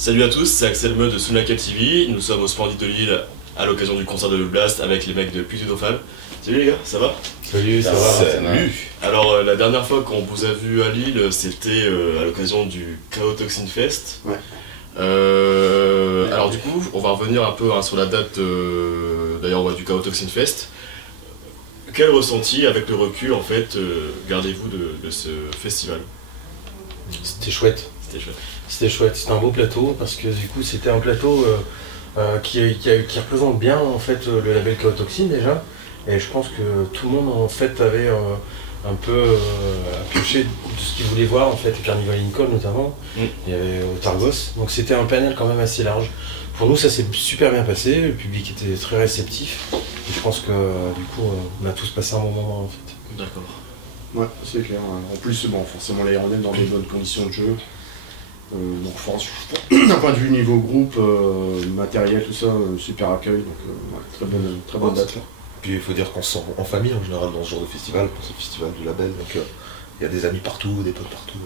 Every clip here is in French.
Salut à tous, c'est Axel Meux de Sunlaken TV. Nous sommes au Splendide de Lille à l'occasion du concert de Le Blast avec les mecs de Putudofab. Salut les gars, ça va? Salut, ça va? Salut. Alors la dernière fois qu'on vous a vu à Lille, c'était à l'occasion du Chaotoxin Fest. Ouais. Alors du coup, on va revenir un peu sur la date d'ailleurs du Chaotoxin Fest. Quel ressenti avec le recul en fait gardez-vous de ce festival? C'était chouette. C'était chouette. C'était chouette, c'était un beau plateau parce que du coup c'était un plateau qui représente bien en fait le label Chaotoxin déjà. Et je pense que tout le monde en fait avait un peu pioché de ce qu'il voulait voir en fait, Carnival Lincoln notamment. Il y avait Otargos, donc c'était un panel quand même assez large. Pour nous ça s'est super bien passé, le public était très réceptif. Et je pense que du coup on a tous passé un bon moment en fait. D'accord. Ouais, c'est clair. En plus, bon, forcément, la RNM dans des bonnes conditions de jeu. Donc, d'un point de vue niveau groupe, matériel, tout ça, super accueil. Donc, ouais, très bonne date. Puis il faut dire qu'on se sent en famille en général dans ce genre de festival, pour ce festival du label. Donc, il y a des amis partout, des potes partout.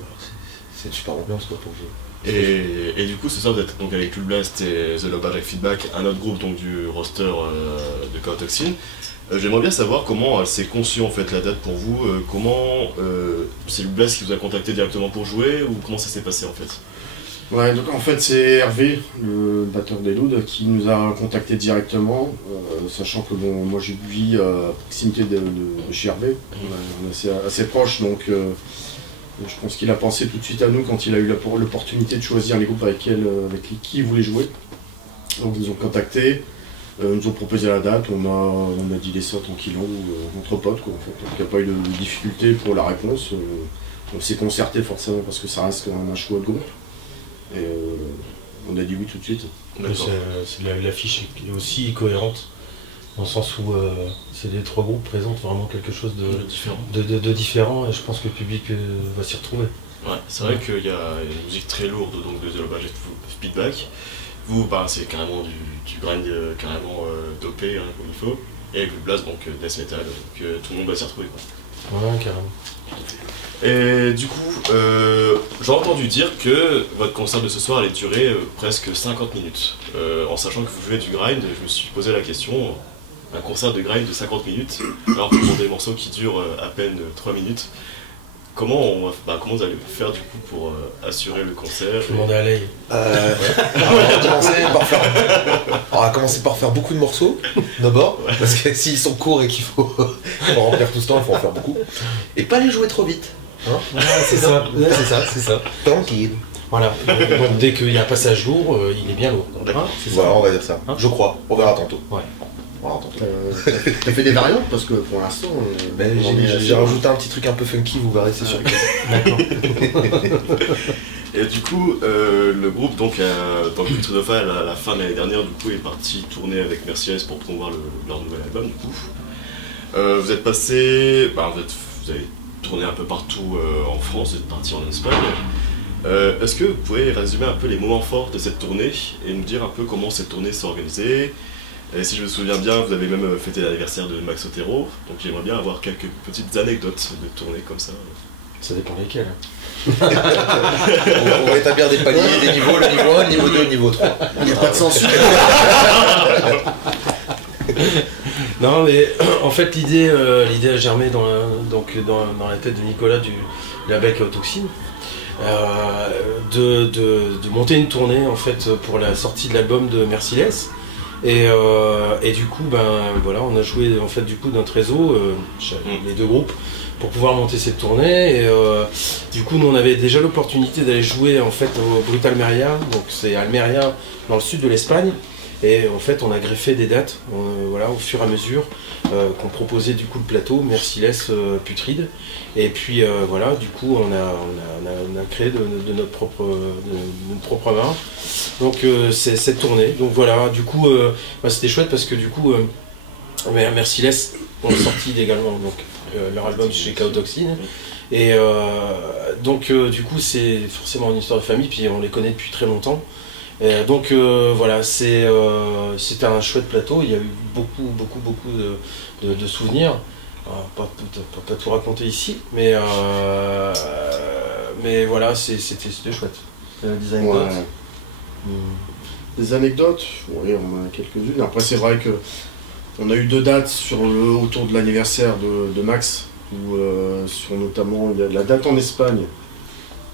C'est une super ambiance quoi, pour jouer. Et du coup, ce soir, vous êtes donc avec Tool Blast et The Low Jack Feedback, un autre groupe donc, du roster de Chaotoxin. J'aimerais bien savoir comment elle s'est conçue en fait la date pour vous, comment c'est le Blast qui vous a contacté directement pour jouer ou comment ça s'est passé en fait? Ouais, donc en fait c'est Hervé, le batteur des Louds, qui nous a contacté directement, sachant que bon, moi j'ai vis à proximité de chez Hervé, on est assez proches, donc je pense qu'il a pensé tout de suite à nous quand il a eu l'opportunité de choisir les groupes avec qui il voulait jouer. Donc ils nous ont contactés. Ils nous ont proposé la date, on a dit les ça tranquillement, entre potes quoi, en fait. Donc il n'y a pas eu de difficulté pour la réponse. On s'est concerté forcément parce que ça reste quand même un choix de groupe. Et on a dit oui tout de suite. L'affiche est aussi cohérente, dans le sens où les trois groupes présentent vraiment quelque chose de différent et je pense que le public va s'y retrouver. Ouais, c'est vrai qu'il y a une musique très lourde donc de The Low Jack Feedback. Vous, c'est carrément du grind carrément dopé hein, comme il faut, et avec le blast donc death metal, donc tout le monde va s'y retrouver quoi. Ouais, carrément. Et du coup, j'ai entendu dire que votre concert de ce soir allait durer presque 50 minutes. En sachant que vous jouez du grind, je me suis posé la question, un concert de grind de 50 minutes, alors que pour des morceaux qui durent à peine 3 minutes, comment vous allez faire du coup pour assurer le concert? Je vais demander à Lay. On va commencer par faire beaucoup de morceaux, d'abord, parce que s'ils sont courts et qu'il faut remplir tout ce temps, il faut en faire beaucoup. Et pas les jouer trop vite. Hein c'est ça, c'est ça. Tranquille. Voilà, donc dès qu'il y a un passage lourd, il est bien lourd. Hein, voilà, on va dire ça. Hein, je crois, on verra tantôt. Ouais. T'as fait des variantes parce que pour l'instant. J'ai rajouté un petit truc un peu funky, vous verrez, c'est sûr. D'accord. Et du coup, le groupe, donc, dans le Putudofab, à la fin de l'année dernière, du coup, est parti tourner avec Merciless pour promouvoir leur nouvel album, du coup. Vous êtes passé, vous avez tourné un peu partout en France, vous êtes parti en Espagne. Est-ce que vous pouvez résumer un peu les moments forts de cette tournée et nous dire un peu comment cette tournée s'est organisée? Et si je me souviens bien, vous avez même fêté l'anniversaire de Max Otero, donc j'aimerais bien avoir quelques petites anecdotes de tournée comme ça. Ça dépend lesquelles. On va établir des paliers, des niveaux, le niveau 1, le niveau 2, le niveau 3. Il n'y a pas de censure. Non mais en fait l'idée a germé dans la tête de Nicolas du label Chaotoxin de monter une tournée en fait pour la sortie de l'album de Merciless. Et du coup, voilà, on a joué en fait du coup notre réseau, les deux groupes, pour pouvoir monter cette tournée. Et du coup, nous on avait déjà l'opportunité d'aller jouer en fait au Brut Almeria, donc c'est Almeria dans le sud de l'Espagne. Et en fait, on a greffé des dates, voilà, au fur et à mesure qu'on proposait du coup le plateau Merciless Putride. Et puis voilà, du coup, on a créé de notre propre main. Donc c'est cette tournée. Donc voilà, du coup, c'était chouette parce que du coup, Merciless ont sorti également donc leur album chez Chaotoxin. Et donc du coup, c'est forcément une histoire de famille. Puis on les connaît depuis très longtemps. Donc voilà, c'était un chouette plateau, il y a eu beaucoup de souvenirs, pas tout raconter ici, mais voilà, c'était chouette. Design Ouais. Des anecdotes, oui, on en a quelques-unes. Après, c'est vrai que on a eu 2 dates autour de l'anniversaire de Max, où, sur notamment la date en Espagne.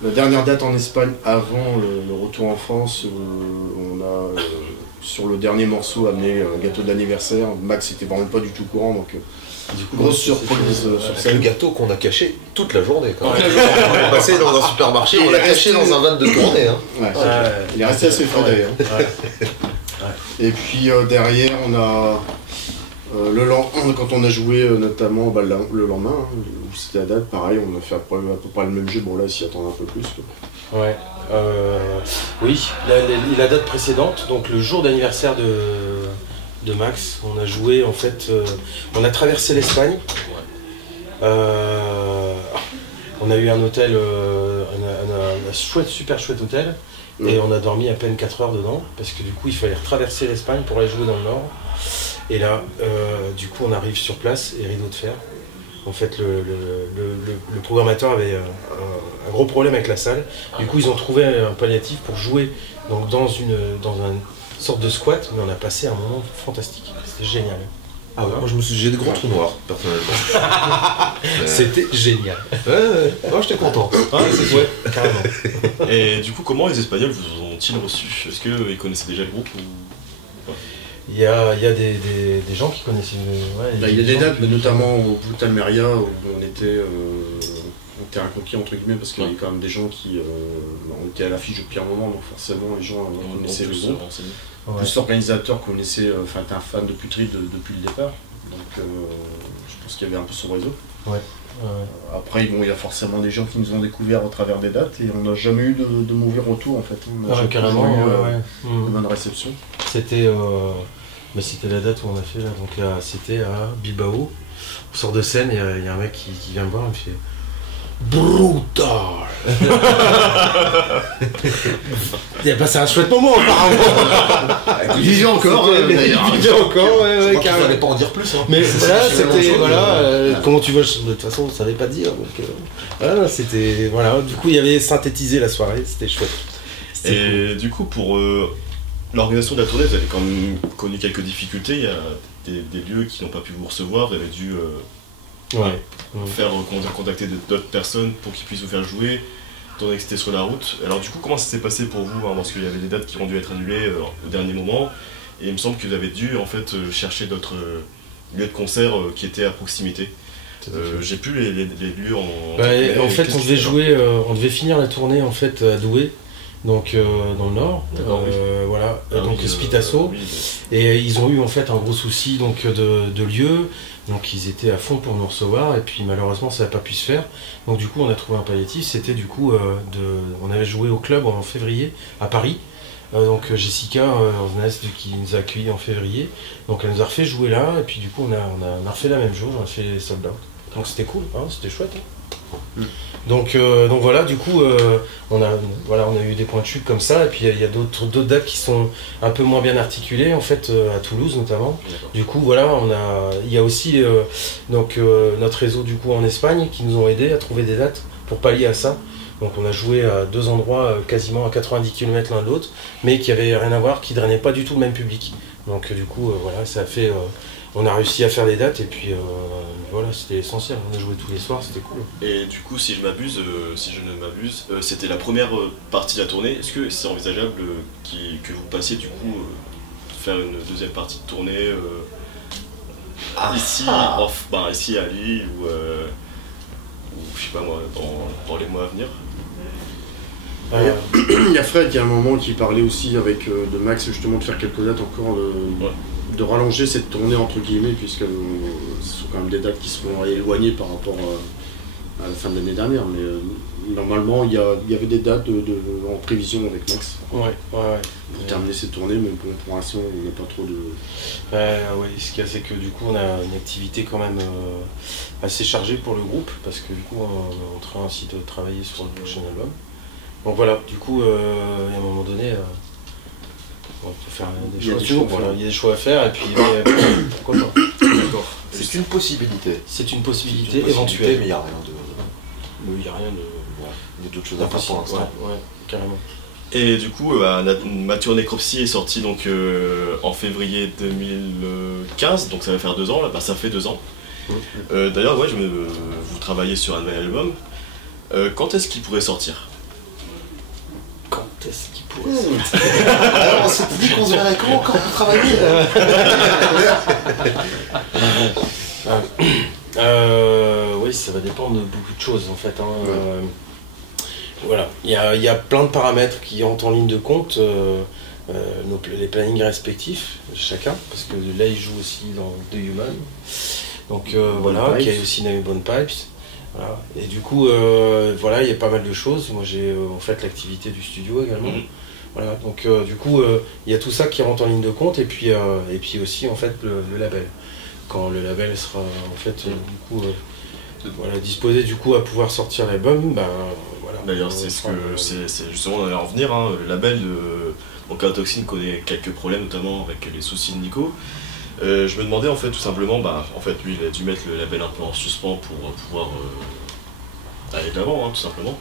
La dernière date en Espagne avant le retour en France, on a sur le dernier morceau amené un gâteau d'anniversaire. Max était vraiment pas du tout au courant, donc Du coup, grosse surprise sur Avec le scène. gâteau qu'on a caché toute la journée. Quand même. On est passé dans un supermarché, on l'a caché dans un van de tournée. Hein. Ouais, il est resté assez frais d'ailleurs. Et puis derrière, on a quand on a joué notamment le lendemain, hein, où c'était la date, pareil, on a fait à peu près le même jeu. Bon là, s'y attend un peu plus. Quoi. Ouais. Oui, la date précédente, donc le jour d'anniversaire de Max, on a joué en fait, on a traversé l'Espagne. On a eu un hôtel, un super chouette hôtel, et on a dormi à peine 4 heures dedans, parce que du coup il fallait retraverser l'Espagne pour aller jouer dans le nord. Et là, du coup on arrive sur place, et rideau de fer. En fait, le programmateur avait un gros problème avec la salle. Du coup, ils ont trouvé un palliatif pour jouer donc, dans une sorte de squat, mais on a passé un moment fantastique. C'était génial. Ah ouais, moi j'ai des gros trous noirs, personnellement. C'était génial. Moi j'étais content. Ouais, carrément. Et du coup, comment les Espagnols vous ont-ils reçus? Est-ce qu'ils connaissaient déjà le groupe ou... Il y a des gens qui connaissaient. Ouais, Il y a des dates, mais notamment au Bout Almeria, où on était terrain conquis entre guillemets, parce qu'il y avait quand même des gens qui on était à l'affiche depuis un moment, donc forcément les gens connaissaient le groupe. Plus l'organisateur connaissait, était un fan de Putrid depuis le départ, donc je pense qu'il y avait un peu son réseau. Ouais. Après, bon, il y a forcément des gens qui nous ont découvert au travers des dates, et on n'a jamais eu de mauvais retour en fait. On a jamais carrément. eu de bonne réception. C'était la date où on a fait là, donc là c'était à Bilbao. On sort de scène et il y a un mec qui vient me voir et me fait brutal. Il a passé un chouette moment apparemment. Il vivait encore, d'ailleurs. Il vivait encore, ouais, Il fallait pas en dire plus. Hein. Mais voilà, c'était comment tu veux, de toute façon on savait pas dire. Donc voilà, c'était voilà. Du coup il y avait synthétisé la soirée, c'était chouette. Et cool. Du coup pour l'organisation de la tournée, vous avez quand même connu quelques difficultés. Il y a des lieux qui n'ont pas pu vous recevoir. Vous avez dû contacter d'autres personnes pour qu'ils puissent vous faire jouer, étant donné que c'était sur la route. Alors du coup, comment ça s'est passé pour vous parce qu'il y avait des dates qui ont dû être annulées au dernier moment. Et il me semble que vous avez dû en fait chercher d'autres lieux de concert qui étaient à proximité. J'ai plus les lieux en fait, on devait jouer, on devait finir la tournée en fait à Douai. Donc dans le nord, voilà, donc Spitasso, et ils ont eu en fait un gros souci donc de lieu, donc ils étaient à fond pour nous recevoir, et puis malheureusement ça n'a pas pu se faire, donc du coup on a trouvé un palliatif, c'était du coup on avait joué au club en février à Paris, donc Jessica Ornest qui nous a accueillis en février, donc elle nous a refait jouer là, et puis du coup on a refait la même jour, on a fait les sold out, donc c'était cool, hein, c'était chouette. Hein. Donc voilà, du coup, on a eu des points de chute comme ça, et puis il y a d'autres dates qui sont un peu moins bien articulées, en fait, à Toulouse notamment. Du coup, voilà, il y a aussi notre réseau du coup en Espagne qui nous ont aidés à trouver des dates pour pallier à ça. Donc on a joué à 2 endroits quasiment à 90 km l'un de l'autre, mais qui n'avaient rien à voir, qui drainaient pas du tout le même public. Donc du coup, voilà, ça a fait... on a réussi à faire des dates et puis voilà, c'était essentiel. On a joué tous les soirs, c'était cool. Et du coup, si je ne m'abuse, c'était la première partie de la tournée. Est-ce que c'est envisageable que vous passiez du coup faire une deuxième partie de tournée ici à Lille ou je sais pas moi, dans les mois à venir? Il y a Fred qui à un moment qui parlait aussi avec de Max justement de faire quelques dates encore, de rallonger cette tournée entre guillemets, puisque ce sont quand même des dates qui seront éloignées par rapport à la fin de l'année dernière, mais normalement il y avait des dates en prévision avec Max pour terminer cette tournée, mais pour l'instant on n'a pas trop de... oui, ce qu'il y a c'est que du coup on a une activité quand même assez chargée pour le groupe, parce que du coup on est en train aussi de travailler sur le prochain album. Donc voilà, du coup, à un moment donné, on peut faire des choix. Il y a des choix à faire, et puis pourquoi pas. D'accord. C'est une possibilité. C'est une possibilité éventuelle. Mais il n'y a rien de... Il n'y a rien de... Il y a d'autres choses à faire pour l'instant. Ouais, carrément. Et du coup, Mature Necropsy est sorti donc, en février 2015, donc ça va faire 2 ans, là, ça fait 2 ans. D'ailleurs, ouais, vous travaillez sur un nouvel album. Quand est-ce qu'il pourrait sortir? Quand est-ce qu'il pourrait sortir? Alors, on s'était dit qu'on se verrait quand on travaillait. Oui, ça va dépendre de beaucoup de choses en fait. Voilà, il y a plein de paramètres qui entrent en ligne de compte, les plannings respectifs de chacun, parce que là il joue aussi dans The Human, donc voilà, qui a aussi Bonne Pipes. Voilà. Et du coup, voilà, il y a pas mal de choses. Moi j'ai en fait l'activité du studio également. Voilà, donc du coup, il y a tout ça qui rentre en ligne de compte, et puis aussi en fait le label. Quand le label sera en fait du coup voilà, disposé du coup à pouvoir sortir l'album, ben voilà. D'ailleurs, c'est justement on allait en venir, hein, le label donc Toxine connaît quelques problèmes, notamment avec les soucis de Nico. Je me demandais en fait tout simplement, en fait lui il a dû mettre le label un peu en suspens pour pouvoir aller de l'avant, hein, tout simplement.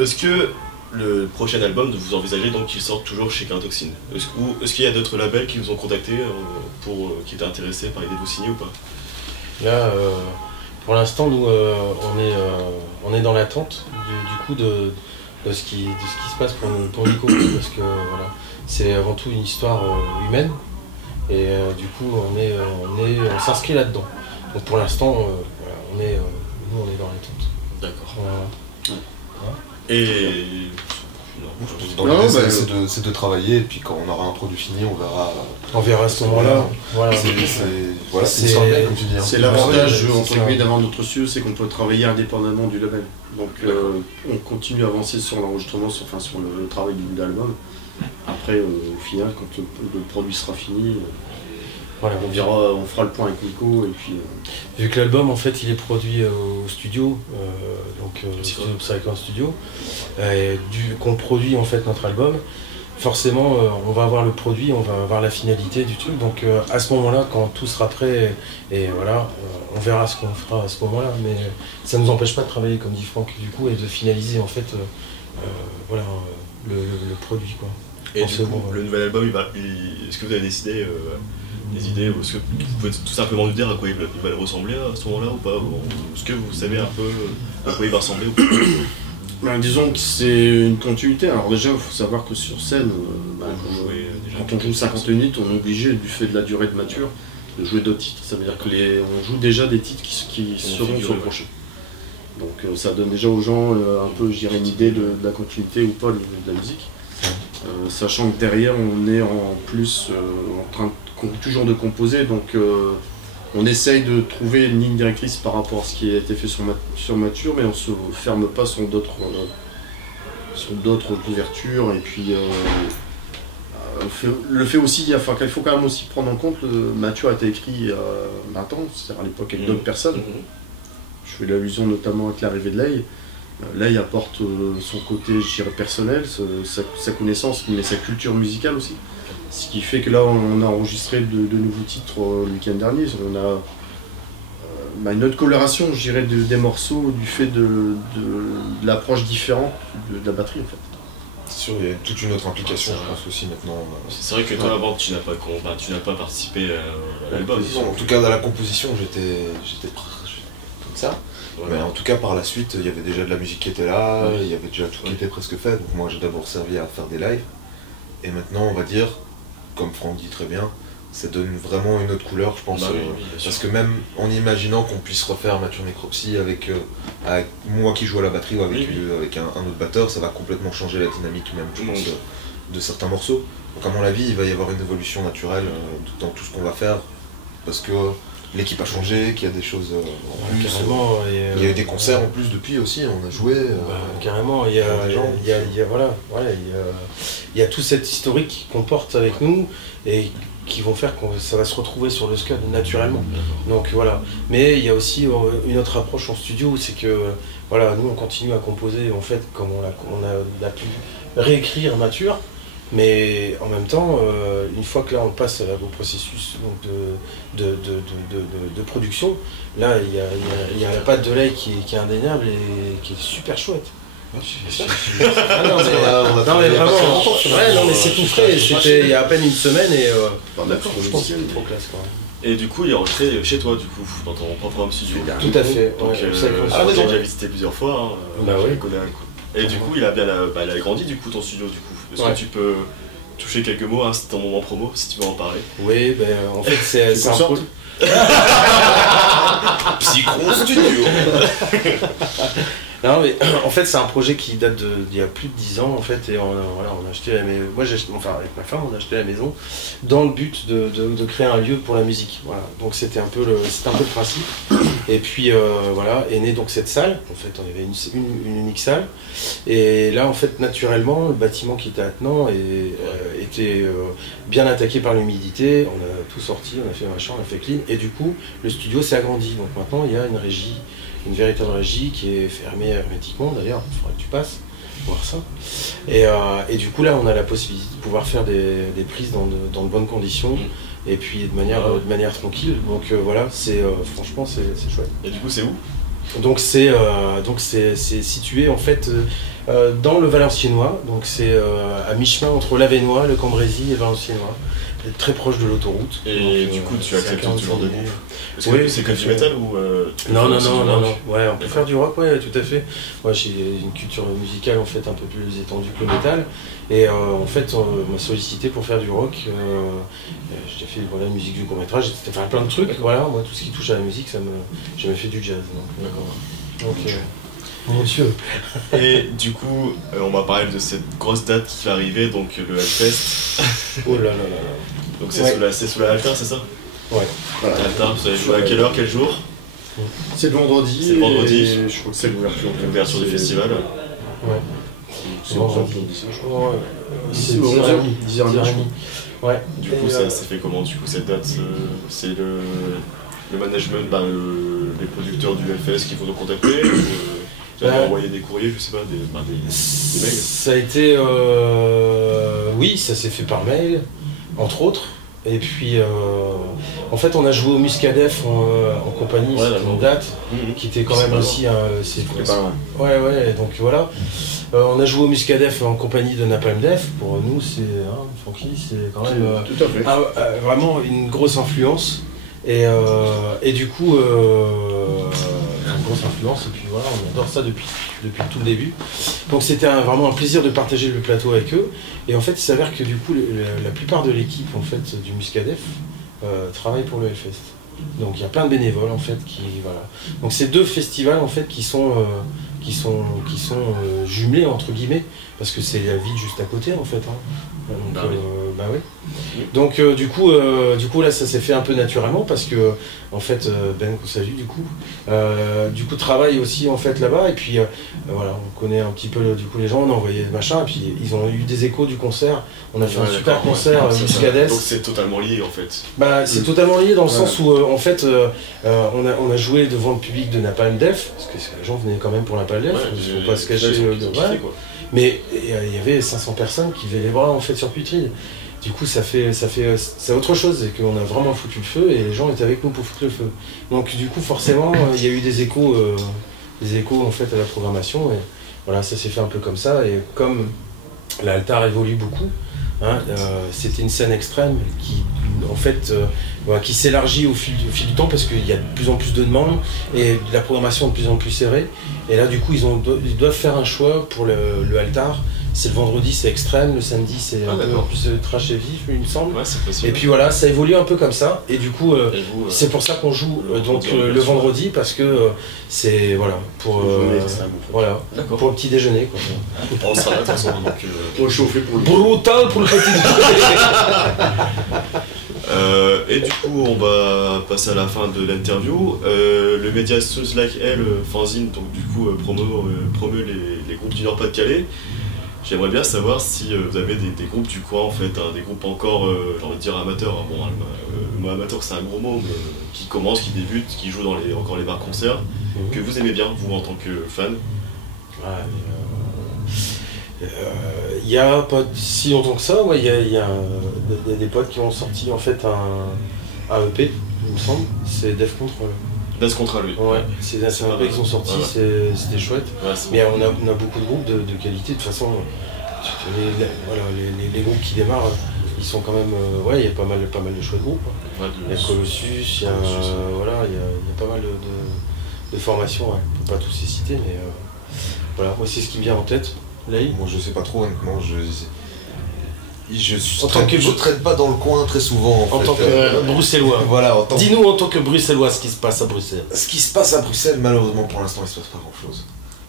Est-ce que le prochain album, vous envisagez donc qu'il sorte toujours chez Toxine? Est-ce qu'il y a d'autres labels qui vous ont contacté qui étaient intéressés par l'idée de vous signer ou pas? Là, pour l'instant, nous, on est dans l'attente du coup de ce qui se passe pour Nico, parce que voilà, c'est avant tout une histoire humaine, et du coup, on s'inscrit là-dedans. Donc pour l'instant, voilà, nous, on est dans l'attente. D'accord. Voilà. Et dans l'idée, c'est de travailler, et puis quand on aura un produit fini, on verra. On verra à ce moment-là. Voilà. C'est l'avantage entre guillemets d'avoir notre studio, c'est qu'on peut travailler indépendamment du label. Donc on continue à avancer sur l'enregistrement, sur le travail de l'album. Après, au final, quand le produit sera fini, voilà, on fera le point avec Nico, et puis. Vu que l'album en fait il est produit au studio, donc Psychon Studio, qu'on produit en fait notre album, forcément on va avoir le produit, on va avoir la finalité du truc, donc à ce moment-là, quand tout sera prêt, et voilà, on verra ce qu'on fera à ce moment-là, mais ça ne nous empêche pas de travailler comme dit Franck du coup, et de finaliser en fait voilà, le produit quoi. Et du coup, le nouvel album, est-ce que vous avez décidé des idées, est-ce que vous pouvez tout simplement nous dire à quoi il va ressembler à ce moment-là ou pas? Est-ce que vous savez un peu à quoi il va ressembler ou pas? Disons que c'est une continuité. Alors déjà, il faut savoir que sur scène, quand on joue 50 minutes, on est obligé, du fait de la durée de Mature, de jouer d'autres titres. Ça veut dire qu'on joue déjà des titres qui seront sur le prochain. Donc ça donne déjà aux gens un peu, je dirais, une idée de la continuité ou pas de la musique. Sachant que derrière, on est en plus en train toujours de composer, donc on essaye de trouver une ligne directrice par rapport à ce qui a été fait sur Mature, mais on ne se ferme pas sur d'autres ouvertures. Et puis le fait aussi, qu'il faut quand même aussi prendre en compte, Mature a été écrit il y a 20 ans, c'est-à-dire à l'époque avec d'autres personnes. Je fais l'allusion notamment avec l'arrivée de Lay. Lay apporte son côté, je dirais, personnel, sa connaissance, mais sa culture musicale aussi. Ce qui fait que là, on a enregistré de nouveaux titres le week-end dernier. On a une autre coloration, je dirais, des morceaux du fait de l'approche différente de la batterie, en fait. C'est sûr, il y a toute une autre implication, je pense aussi maintenant. C'est vrai que toi, avant, tu n'as pas participé à l'album. En tout cas, dans la composition, j'étais comme ça. Ouais. Mais en tout cas, par la suite, il y avait déjà de la musique qui était là, il y avait déjà tout qui était presque fait. Donc moi, j'ai d'abord servi à faire des lives. Et maintenant, on va dire, comme Franck dit très bien, ça donne vraiment une autre couleur, je pense. Parce que même en imaginant qu'on puisse refaire Mature Necropsy avec moi qui joue à la batterie ou avec un autre batteur, ça va complètement changer la dynamique même, je pense, de certains morceaux. Donc à mon avis, il va y avoir une évolution naturelle dans tout ce qu'on va faire. Parce que l'équipe a changé, qu'il y a des choses. Carrément. Il y a eu des concerts en plus depuis aussi, on a joué. Carrément, il y a tout cet historique qu'on porte avec nous et qui vont faire que ça va se retrouver sur le Scud naturellement. Donc voilà. Mais il y a aussi une autre approche en studio, c'est que voilà, nous on continue à composer en fait comme on a pu réécrire Mature. Mais en même temps, une fois que là on passe au processus donc, de production, là il y a la patte de Lay qui est indéniable et qui est super chouette. Ah non, mais vraiment, ouais, non, mais c'est tout frais, c'était il y a à peine une semaine et D'accord, je pense que c'est trop classe quoi. Et du coup, il est rentré chez toi, du coup, dans ton propre home studio. Tout à fait. Donc, Ouais, j'ai déjà visité plusieurs fois. Bah Je oui. le connais un coup. Et du coup, il a grandi, du coup, ton studio, du coup. Est-ce Ouais. que tu peux toucher quelques mots, hein, c'est ton moment promo, si tu veux en parler. Oui, ben en fait c'est un sorte Psychro Studio. Non mais en fait c'est un projet qui date d'il y a plus de 10 ans en fait et on a acheté avec ma femme on a acheté la maison dans le but de créer un lieu pour la musique. Voilà. Donc c'était un peu le principe. Et puis voilà, est née donc cette salle. En fait on avait une unique salle. Et là en fait naturellement le bâtiment qui était attenant était bien attaqué par l'humidité. On a tout sorti, on a fait machin, on a fait clean. Et du coup le studio s'est agrandi. Donc maintenant il y a une véritable régie qui est fermée hermétiquement d'ailleurs, il faudrait que tu passes voir ça. Et du coup là on a la possibilité de pouvoir faire des prises dans de bonnes conditions et puis de manière tranquille. Donc voilà, franchement c'est chouette. Et du coup c'est où? Donc c'est situé en fait dans le Valenciennois, donc c'est à mi-chemin entre l'Avesnois, le Cambrésis et le Valenciennois, très proche de l'autoroute. Et donc, du coup tu c'est à acceptes 40 ce genre de minutes. groupe? Est-ce Oui, que c'est que du métal ou tu Non, fais non, aussi du non, rock? ouais, on peut faire du rock, ouais, tout à fait. Moi, j'ai une culture musicale en fait un peu plus étendue que le métal, et en fait, on m'a sollicité pour faire du rock. J'ai fait voilà, musique du court-métrage, j'ai fait plein de trucs, voilà, moi, tout ce qui touche à la musique, j'ai jamais fait du jazz. Donc, mon Dieu. Et du coup, on va parler de cette grosse date qui va arriver, donc le Hellfest. Oh là là là là. Donc c'est Ouais. sous la Altar, c'est ça? Ouais. Voilà. Altar, vous allez jouer à quelle heure, quel jour? C'est le vendredi. C'est le vendredi. Et je crois que c'est l'ouverture. L'ouverture du festival. Ouais. C'est vendredi, je crois. Ouais. C'est C'est 10h30. 10h30. Ouais. Du coup, ça fait comment, du coup, cette date? C'est le management, les producteurs du FS qui vont nous contacter? Vous allez envoyer des courriers, je sais pas, des mails? Ça a été... Oui, ça s'est fait par mail, entre autres. Et puis, en fait, on a joué au Muscadef en compagnie, Ouais, c'était une date qui était quand même aussi... C'est pas loin. Ouais, donc voilà. On a joué au Muscadef en compagnie de Napalm Death. Pour nous, c'est... Funky, c'est quand même... Tout à fait. vraiment une grosse influence. Et du coup... une grosse influence, et puis voilà, on adore ça depuis tout le début. Donc c'était vraiment un plaisir de partager le plateau avec eux. Et en fait, il s'avère que du coup, la plupart de l'équipe en fait du Muscadef travaille pour le Hellfest. Donc il y a plein de bénévoles en fait qui voilà. Donc c'est deux festivals en fait qui sont jumelés entre guillemets parce que c'est la ville juste à côté en fait. Donc, oui. Donc du coup là ça s'est fait un peu naturellement parce que en fait Ben qu'on salue du coup travaille aussi en fait là-bas et puis voilà on connaît un petit peu du coup les gens, on a envoyé des machins et puis ils ont eu des échos du concert, on a fait un super concert Muscadef. Donc c'est totalement lié en fait. C'est totalement lié dans le sens où en fait on a joué devant le public de Napalm Death parce que les gens venaient quand même pour Napalm Death, il faut pas se cacher mais il y avait 500 personnes qui levaient les bras en fait sur Putrid. Du coup c'est autre chose, c'est qu'on a vraiment foutu le feu et les gens étaient avec nous pour foutre le feu. Donc du coup forcément il y a eu des échos en fait à la programmation et voilà ça s'est fait un peu comme ça et comme l'Altar évolue beaucoup. C'était une scène extrême qui en fait qui s'élargit au fil du temps parce qu'il y a de plus en plus de demandes et de la programmation de plus en plus serrée et là du coup ils doivent faire un choix pour le Altar. C'est le vendredi c'est extrême, le samedi c'est un peu plus trash et vif il me semble. Ouais, c'est possible. Et puis voilà ça évolue un peu comme ça et du coup c'est pour ça qu'on joue le vendredi parce que c'est voilà pour pour le petit déjeuner quoi. On sera là de toute façon donc Pour chauffer pour le brutal pour le petit déjeuner. Et du coup, on va passer à la fin de l'interview. Le média Souls Like Elle, fanzine, donc du coup promeut les groupes du Nord-Pas-de-Calais. J'aimerais bien savoir si vous avez des groupes du coin en fait, des groupes encore, j'ai envie de dire amateurs. Bon, le mot amateur c'est un gros mot, mais qui commencent, qui débutent, qui jouent dans encore les bars concerts, que vous aimez bien vous en tant que fan. Il y a pas si longtemps que ça, il y a des potes qui ont sorti en fait un EP, il me semble, c'est Death Control. Death Contra lui. Ouais, c'est un EP qui sont sortis, c'était chouette. Ouais, mais on a beaucoup de groupes de qualité, de toute façon, les groupes qui démarrent, ils sont quand même, il y a pas mal de chouettes groupes. Ouais, il y a Colossus, il y a pas mal de formations, on peut pas tous les citer, mais voilà, moi c'est ce qui me vient en tête. Laï. Moi je sais pas trop honnêtement, En tant que je traîne pas dans le coin très souvent en tant que bruxellois. Voilà, Dis-nous en tant que bruxellois ce qui se passe à Bruxelles. Ce qui se passe à Bruxelles, malheureusement pour l'instant il se passe pas grand chose.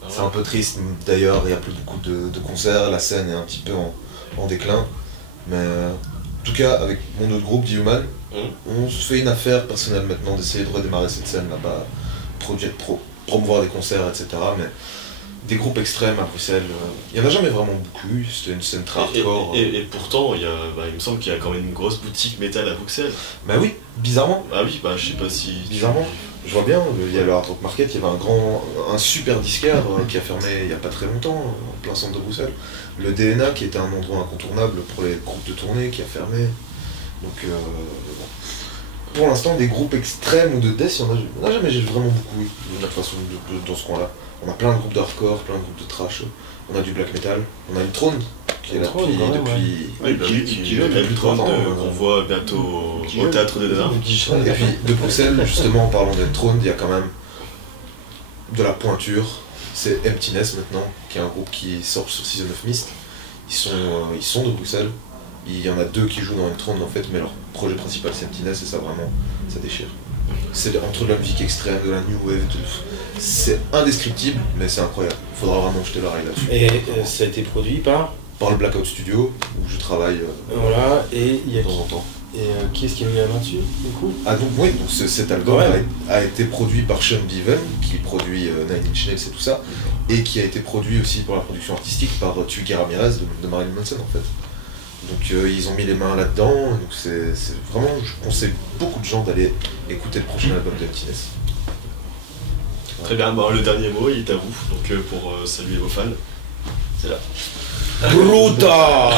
C'est un peu triste d'ailleurs, il n'y a plus beaucoup de concerts, la scène est un petit peu en déclin. Mais en tout cas avec mon autre groupe, D-Human, on se fait une affaire personnelle maintenant d'essayer de redémarrer cette scène là-bas, promouvoir des concerts, etc. Mais des groupes extrêmes à Bruxelles, il n'y en a jamais vraiment beaucoup eu, c'était une scène très hardcore. Et pourtant, il me semble qu'il y a quand même une grosse boutique métal à Bruxelles. Bah oui, bizarrement. Ah oui, je sais pas si... Bizarrement, je vois bien, il y a le Hard Rock Market, il y avait un super disquaire qui a fermé il n'y a pas très longtemps, en plein centre de Bruxelles. Le DNA qui était un endroit incontournable pour les groupes de tournée qui a fermé. Donc pour l'instant, des groupes extrêmes ou de death, il n'y en a jamais vraiment beaucoup, de toute façon, dans ce coin-là. On a plein de groupes de hardcore, plein de groupes de trash, on a du black metal, on a une Throne qui est là depuis qui qu'on voit bientôt au théâtre de Denain. Et puis de Bruxelles, justement en parlant de Throne, il y a quand même de la pointure, c'est Emptiness maintenant, qui est un groupe qui sort sur Season of Mist. Ils sont de Bruxelles, il y en a 2 qui jouent dans Throne en fait, mais leur projet principal c'est Emptiness et ça vraiment, ça déchire. C'est entre de la musique extrême, de la new wave, c'est indescriptible, mais c'est incroyable. Il faudra vraiment jeter l'oreille là-dessus. Et ça a été produit par le Blackout Studio, où je travaille voilà, et il y a de temps en temps. Et qui est-ce qui a mis la main dessus, du coup? Ah donc oui, donc cet album a été produit par Sean Bevan, qui produit Nine Inch Nails et tout ça, et qui a été produit aussi pour la production artistique par Twiggy Ramirez de Marilyn Manson en fait. Donc ils ont mis les mains là-dedans, donc c'est vraiment, je conseille beaucoup de gens d'aller écouter le prochain album de Emptiness. Très bien, le dernier mot il est à vous, donc pour saluer vos fans, c'est là. Brutal.